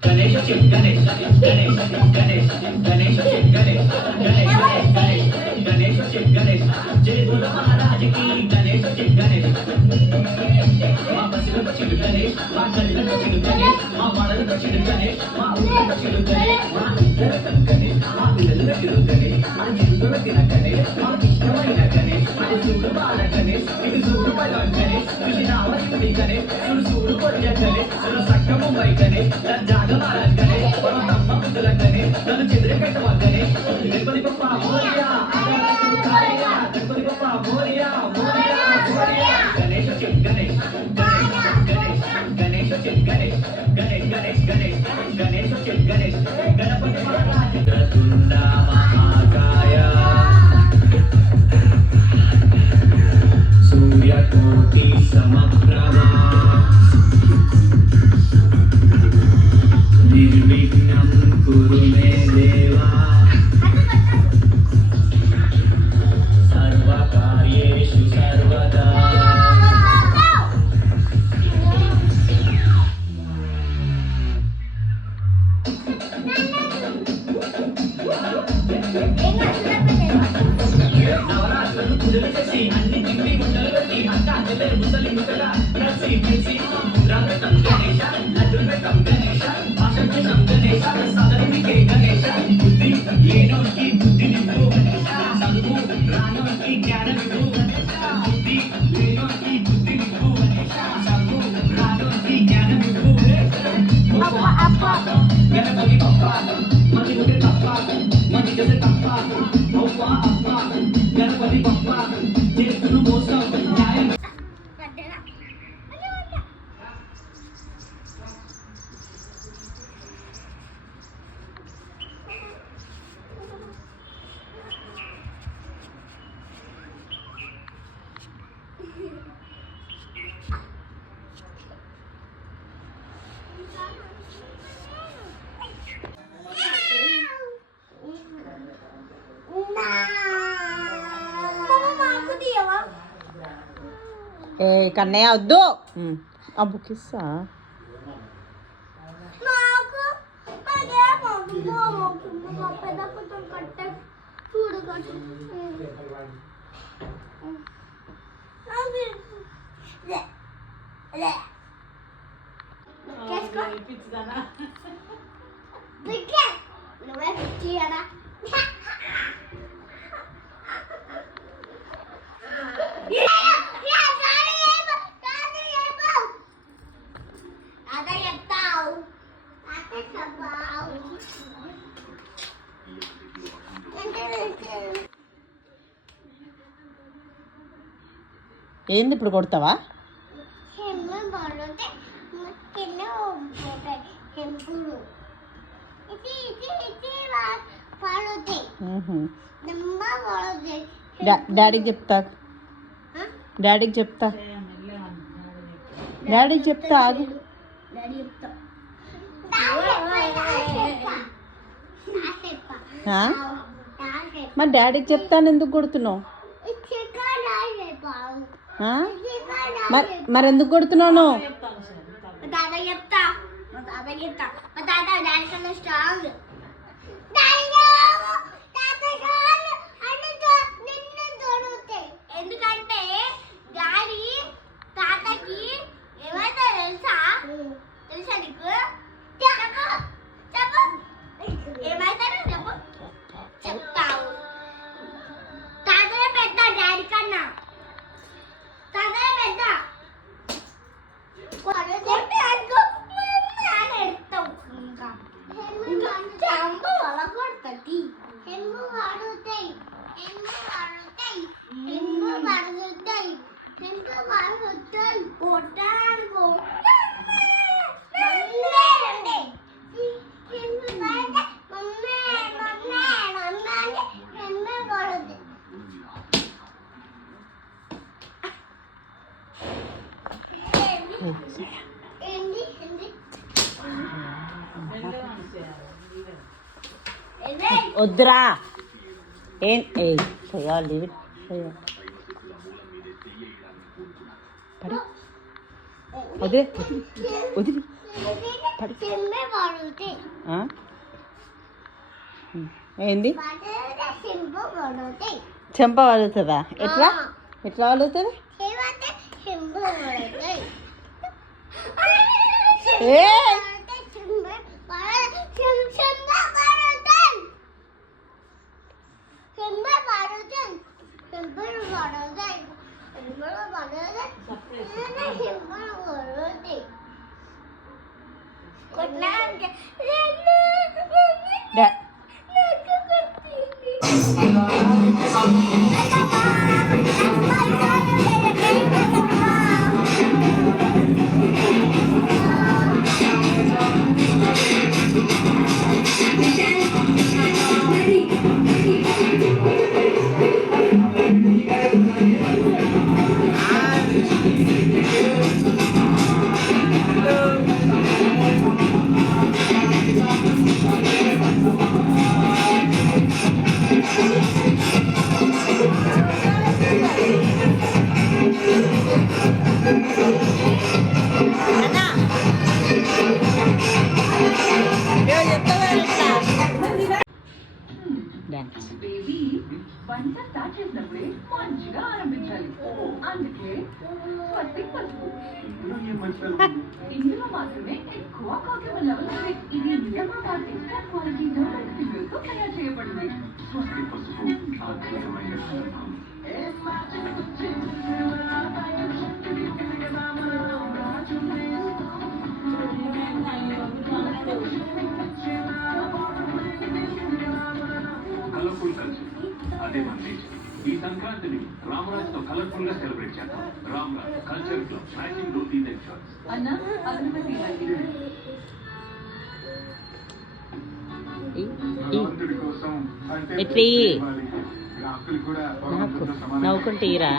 గణేష్ గణేష్ గణేష్ గణేష్ గణేష్ గణేష్ గణేష్ గణేష్ గణేష్ జయ బోల మహారాజ్ కి గణేష్ గణేష్ మా బస్సులకు చిడు గణేష్ మా గల్లీలకు చిడు గణేష్ మా వాడలకు చిడు గణేష్ మా ఊళ్ళకు చిడు గణేష్ మా ఇద్దరకు గణేష్ మా పిల్లలకు చిడు గణేష్ మన చిరుతుల తిన గణేష్ మా ఇష్టమైన గణేష్ అది చూడు బాల గణేష్ ఇది చూడు బల గణేష్ కృష్ణావతి గణేష్ చూడు చూడు కొట్ట గణేష్ చూడు సక్కము మై గణేష్ జాగమాల గణేష్ మన తమ్మ ముద్దుల గణేష్ నన్ను చెదిరిపెట్టవ గణేష్ గణపతి బప్ప మోరియా గణపతి బప్ప మోరియా మోరియా మోరియా గణేష్ గణేష్ గణేష్ గణేష్ గణేష్ గణేష్ గణేష్ గణేష్ గణేష్ గణేష్ గణపతి మహారాజ్ తుండ మహాకాయ సూర్యకోటి సమప్రభా నిర్విఘ్నం కురు మే దేవా సర్వకార్యేషు సర్వదా నవరాత్రులు పూజలు చేసి అన్ని తిండి గుండలు పెట్టి అంతా చెల్లెలు ముసలి ముసల నచ్చి పిలిచి రాగటం గణేశ లడ్డు పెట్టం గణేశ భాషకి గణేశ సదరునికి గణేశ బుద్ధి లేనోకి బుద్ధి నింపు చదువు రానోకి జ్ఞానం నింపు బుద్ధి లేనోకి బుద్ధి నింపు చదువు రానోకి జ్ఞానం నింపు గణపతి బప్ప మది ఉంటే తప్ప మది చేసే తప్ప అవ్వ అప్ప గణపతి బప్ప చేతులు మోసం న్యాయం ఏ కన్నయ్య వద్దు ఆ బుక్ ఇస్తా ఏంది ఇప్పుడు కొడతావా? డాడీకి చెప్తా, డాడీకి చెప్తా, డాడీకి చెప్తా ఆగు. మరి డాడీకి చెప్తాను, ఎందుకు కొడుతున్నావు? మరి ఎందుకు కొడుతున్నాను? ఎందుకంటే డాడీ తాతకి ఏమైతే తెలుసా నీకు? చెప్పు ఏమైతాడు చెప్పు. చెప్తావు. తాతయ్య పెద్ద డాడీ కన్నా, తాతయ్య పెద్ద. చెంబు వల కొడుతుంది. చెంబు పడుతాయి, చెంబు పడుతాయి, చెంబు పడుతాయి, చెంబు పడుతాయి. కొట్టాడు వద్దురా. ఏం చేయాలి? పడు వదిలే వదిలి పడు. చెంబే పడుతాయి. ఆ? ఏంది చెంబు పడుతాయి. చెంప వలుగుతుందా? ఎట్లా ఎట్లా వలుగుతుంది? ఏమంటే చెంబు పడుతాయి. ఏ డా- అన్నా. ఏవో చెప్తావా ఎట్లా? డాన్స్. బేబీ వంట స్టార్ట్ చేసినప్పుడే మంచిగా ఆరంభించాలి. అందుకే స్వస్తిక్ పసుపు ఇందులో మాత్రమే ఎక్కువ కాక్యుమల్ లెవెల్ ఉంది. ఇది నిజంగా పార్టీ క్వాలిటీ తో తయారు చేయబడింది. స్వస్తిక్ పసుపు అద్భుతమైన సందర్భం. కలర్ఫుల్ కల్చర్ అదే మన దేశం. ఈ సంక్రాంతిని రామరాజ్తో కలర్ఫుల్ గా సెలబ్రేట్ చేద్దాం. Ramraj culture club matching dhotis and shirts. అన్న అగరబత్తి భగవంతుడి కోసం అంటే ఎట్లీ? ఇవ్వాలి. ఆకులు కూడా నాకు భగవంతుడితో సమానం. నవ్వుకుంటే ఇరా.